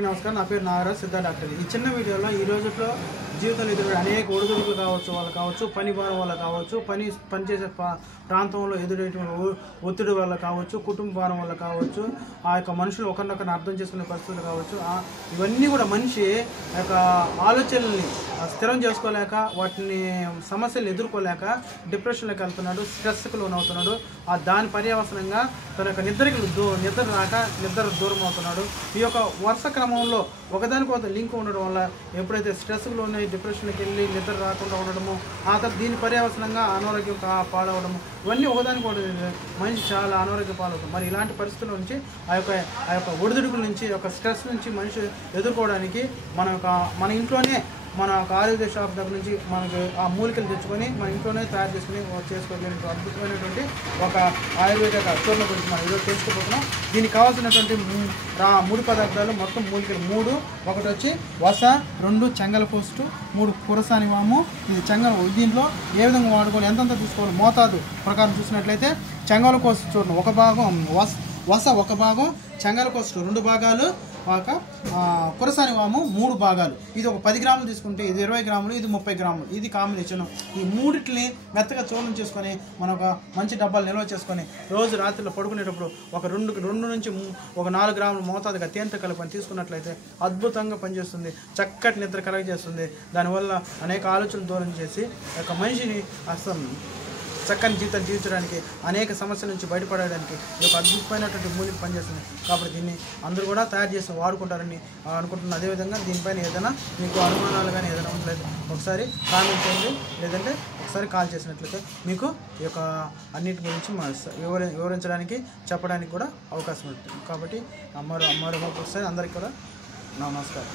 నమస్కారం, నా పేరు నాగరాజ్, సిద్ధ డాక్టర్. ఈ చిన్న వీడియోలో ఈ రోజుల్లో జీవితంలో ఎదురు అనేక ఒడిదుడుకులు కావచ్చు, వాళ్ళు కావచ్చు, పని భారం వల్ల కావచ్చు, పనిచేసే ప్రాంతంలో ఎదురైనటువంటి ఒత్తిడి వల్ల కావచ్చు, కుటుంబ భారం వల్ల కావచ్చు, ఆ యొక్క మనుషులు ఒకరినొకరిని అర్థం చేసుకునే పరిస్థితులు కావచ్చు, ఇవన్నీ కూడా మనిషి యొక్క ఆలోచనల్ని స్థిరం చేసుకోలేక, వాటిని సమస్యలు ఎదుర్కోలేక డిప్రెషన్లోకి వెళ్తున్నాడు, స్ట్రెస్కి లోనవుతున్నాడు. దాని పర్యవసనంగా తన యొక్క నిద్ర రాక నిద్ర దూరం అవుతున్నాడు. ఈ యొక్క వరుస క్రమంలో ఒకదానికొక లింక్ ఉండడం వల్ల ఎప్పుడైతే స్ట్రెస్కి లోనే డిప్రెషన్కి వెళ్ళి నిద్ర రాకుండా ఉండడము, ఆ తర్వాత దీని పర్యవసనంగా అనారోగ్యం పాడవడము, ఇవన్నీ ఒకదానికొకటి మనిషి చాలా అనారోగ్యం పాలవుతుంది. మరి ఇలాంటి పరిస్థితుల నుంచి ఆ యొక్క ఒడిదుడుకుల నుంచి, ఒక స్ట్రెస్ నుంచి మనిషి ఎదుర్కోవడానికి మన ఇంట్లోనే మన ఆయుర్వేద షాప్ దగ్గర నుంచి మనకి ఆ మూలికలు తెచ్చుకొని మన ఇంట్లోనే తయారు చేసుకోగలిగిన అద్భుతమైనటువంటి ఒక ఆయుర్వేద చూర్ణ గురించి మనం ఈరోజు తెలుసుకోబోతున్నాం. దీనికి కావాల్సినటువంటి ముడి పదార్థాలు మొత్తం మూలికలు 3. ఒకటి వచ్చి వస, 2 చెంగల పోస్టు, 3 పురసాని వాము. ఇది దీంట్లో ఏ విధంగా వాడుకోవాలి, ఎంతంత తీసుకోవాలి మోతాదు ప్రకారం చూసినట్లయితే చెంగల కోసు చూడండి 1 భాగం, వస 1 భాగం, చెంగల కోసు 2 భాగాలు, కురసాని వాము 3 భాగాలు. ఇది ఒక 10 గ్రాములు తీసుకుంటే ఇది 20 గ్రాములు, ఇది 30 గ్రాములు. ఇది కాంబినేషన్. ఈ మూడిటిని మెత్తగా చూర్ణం చేసుకొని మనం ఒక మంచి డబ్బాలు నిల్వ చేసుకొని రోజు రాత్రిలో పడుకునేటప్పుడు ఒక 2 నుంచి 4 గ్రాములు మోతాదుగా తేనెతో కలుపుకొని తీసుకున్నట్లయితే అద్భుతంగా పనిచేస్తుంది. చక్కటి నిద్ర కలగజేస్తుంది. దానివల్ల అనేక ఆలోచనలు దూరం చేసి ఒక మనిషిని చక్కని జీవితం జీవించడానికి, అనేక సమస్యల నుంచి బయటపడడానికి ఈ యొక్క అద్భుతమైనటువంటి మూలిక పనిచేస్తుంది. కాబట్టి దీన్ని అందరూ కూడా తయారు చేసి వాడుకుంటారని అనుకుంటున్నాను. అదేవిధంగా దీనిపైన ఏదైనా మీకు అనుమానాలు కానీ ఏదైనా ఉండలేదు ఒకసారి కామెంట్ చేయండి, లేదంటే ఒకసారి కాల్ చేసినట్లయితే మీకు ఈ యొక్క అన్నిటి గురించి వివరించడానికి చెప్పడానికి కూడా అవకాశం ఉంటుంది. కాబట్టి మరొకసారి అందరికీ కూడా నమస్కారం.